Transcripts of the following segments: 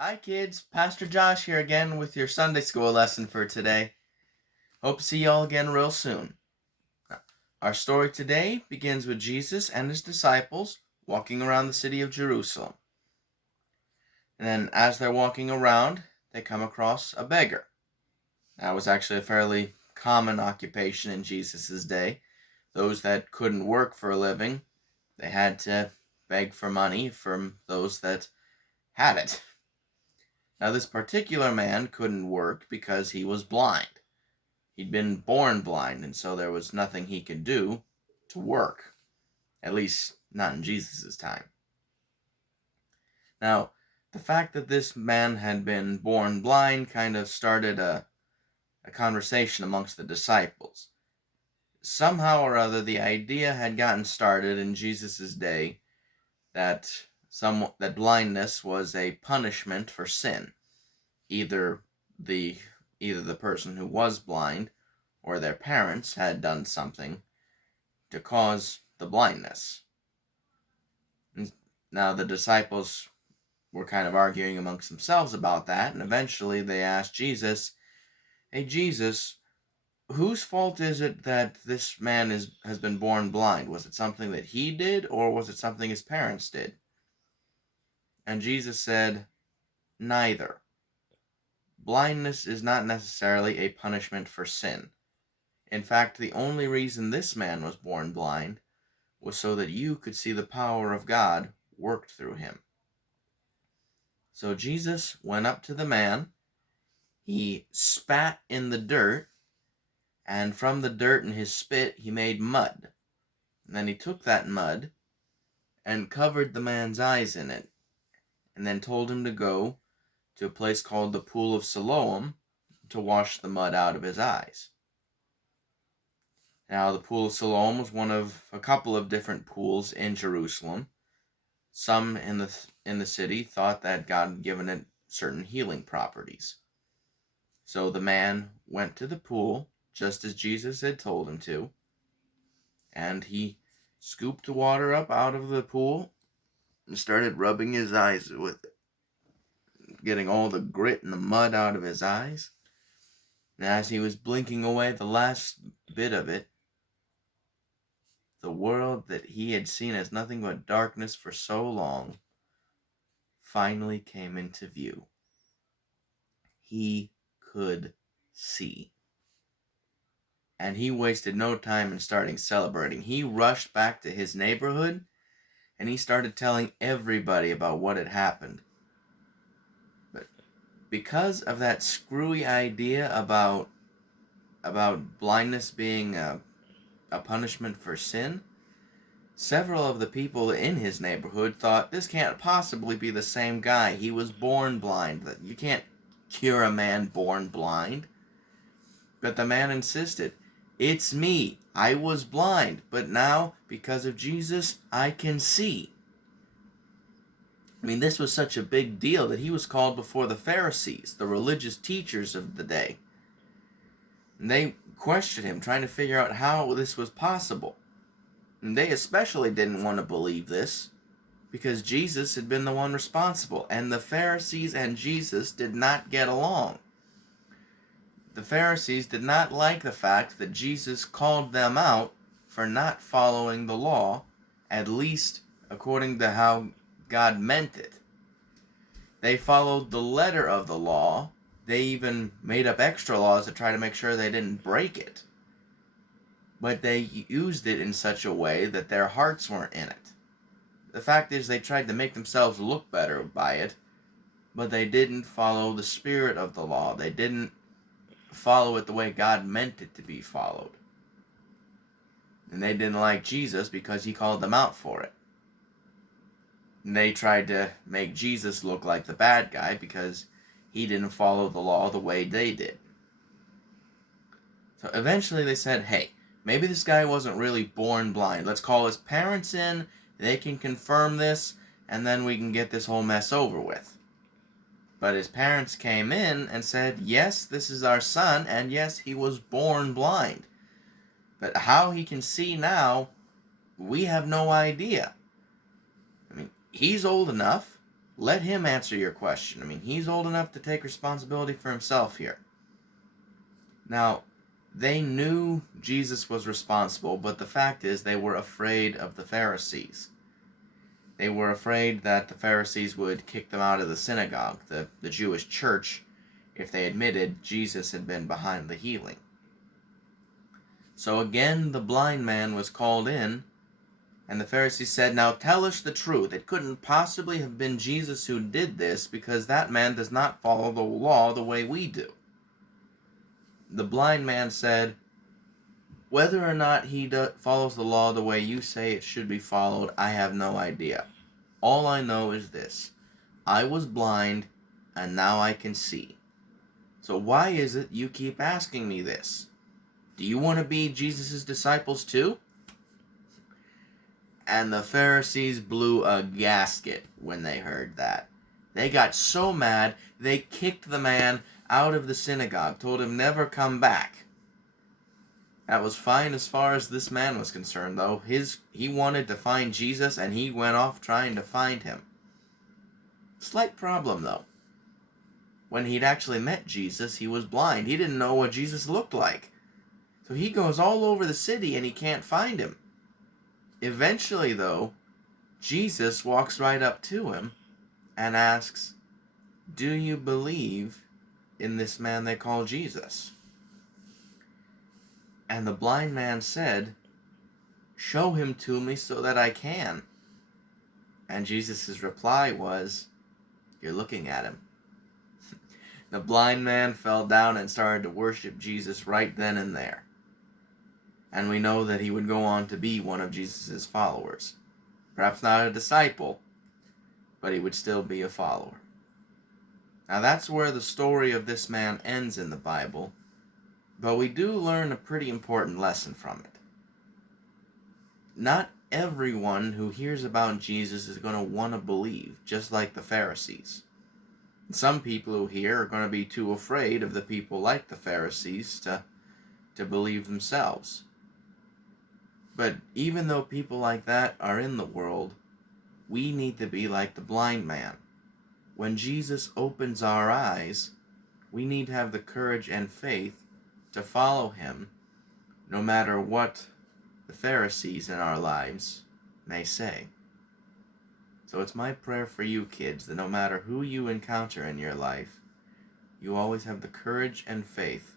Hi kids, Pastor Josh here again with your Sunday school lesson for today. Hope to see y'all again real soon. Our story today begins with Jesus and his disciples walking around the city of Jerusalem. And then as they're walking around, they come across a beggar. That was actually a fairly common occupation in Jesus' day. Those that couldn't work for a living, they had to beg for money from those that had it. Now, this particular man couldn't work because he was blind. He'd been born blind, and so there was nothing he could do to work. At least, not in Jesus' time. Now, the fact that this man had been born blind kind of started a conversation amongst the disciples. Somehow or other, the idea had gotten started in Jesus' day that blindness was a punishment for sin. Either the person who was blind or their parents had done something to cause the blindness. And now the disciples were kind of arguing amongst themselves about that, and eventually they asked Jesus, "Hey Jesus, whose fault is it that this man has been born blind? Was it something that he did, or was it something his parents did?" And Jesus said, "Neither. Blindness is not necessarily a punishment for sin. In fact, the only reason this man was born blind was so that you could see the power of God worked through him." So Jesus went up to the man, he spat in the dirt, and from the dirt and his spit he made mud. And then he took that mud and covered the man's eyes in it, and then told him to go to a place called the Pool of Siloam to wash the mud out of his eyes. Now, the Pool of Siloam was one of a couple of different pools in Jerusalem. Some in the city thought that God had given it certain healing properties. So the man went to the pool, just as Jesus had told him to, and he scooped the water up out of the pool and started rubbing his eyes with it, getting all the grit and the mud out of his eyes. And as he was blinking away the last bit of it, the world that he had seen as nothing but darkness for so long finally came into view. He could see. And he wasted no time in starting celebrating. He rushed back to his neighborhood and he started telling everybody about what had happened. But because of that screwy idea about blindness being a punishment for sin, several of the people in his neighborhood thought, this can't possibly be the same guy. He was born blind. You can't cure a man born blind. But the man insisted, "It's me. I was blind, but now, because of Jesus, I can see." I mean, this was such a big deal that he was called before the Pharisees, the religious teachers of the day. And they questioned him, trying to figure out how this was possible. And they especially didn't want to believe this, because Jesus had been the one responsible, and the Pharisees and Jesus did not get along. The Pharisees did not like the fact that Jesus called them out for not following the law, at least according to how God meant it. They followed the letter of the law. They even made up extra laws to try to make sure they didn't break it. But they used it in such a way that their hearts weren't in it. The fact is, they tried to make themselves look better by it, but they didn't follow the spirit of the law. They didn't follow it the way God meant it to be followed. And they didn't like Jesus because he called them out for it. And they tried to make Jesus look like the bad guy because he didn't follow the law the way they did. So eventually they said, hey, maybe this guy wasn't really born blind. Let's call his parents in, they can confirm this, and then we can get this whole mess over with. But his parents came in and said, yes, this is our son, and yes, he was born blind. But how he can see now, we have no idea. I mean, he's old enough. Let him answer your question. I mean, he's old enough to take responsibility for himself here. Now, they knew Jesus was responsible, but the fact is they were afraid of the Pharisees. They were afraid that the Pharisees would kick them out of the synagogue, the Jewish church, if they admitted Jesus had been behind the healing. So again, the blind man was called in, and the Pharisees said, "Now tell us the truth. It couldn't possibly have been Jesus who did this, because that man does not follow the law the way we do." The blind man said, "Whether or not he follows the law the way you say it should be followed, I have no idea. All I know is this. I was blind, and now I can see. So why is it you keep asking me this? Do you want to be Jesus' disciples too?" And the Pharisees blew a gasket when they heard that. They got so mad, they kicked the man out of the synagogue, told him never come back. That was fine as far as this man was concerned, though. He wanted to find Jesus, and he went off trying to find him. Slight problem, though. When he'd actually met Jesus, he was blind. He didn't know what Jesus looked like. So he goes all over the city, and he can't find him. Eventually, though, Jesus walks right up to him and asks, "Do you believe in this man they call Jesus?" And the blind man said, "Show him to me so that I can." And Jesus' reply was, "You're looking at him." The blind man fell down and started to worship Jesus right then and there. And we know that he would go on to be one of Jesus' followers. Perhaps not a disciple, but he would still be a follower. Now that's where the story of this man ends in the Bible, but we do learn a pretty important lesson from it. Not everyone who hears about Jesus is going to want to believe, just like the Pharisees. Some people who hear are going to be too afraid of the people like the Pharisees to believe themselves. But even though people like that are in the world, we need to be like the blind man. When Jesus opens our eyes, we need to have the courage and faith to follow him, no matter what the Pharisees in our lives may say. So it's my prayer for you kids that no matter who you encounter in your life, you always have the courage and faith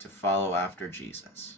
to follow after Jesus.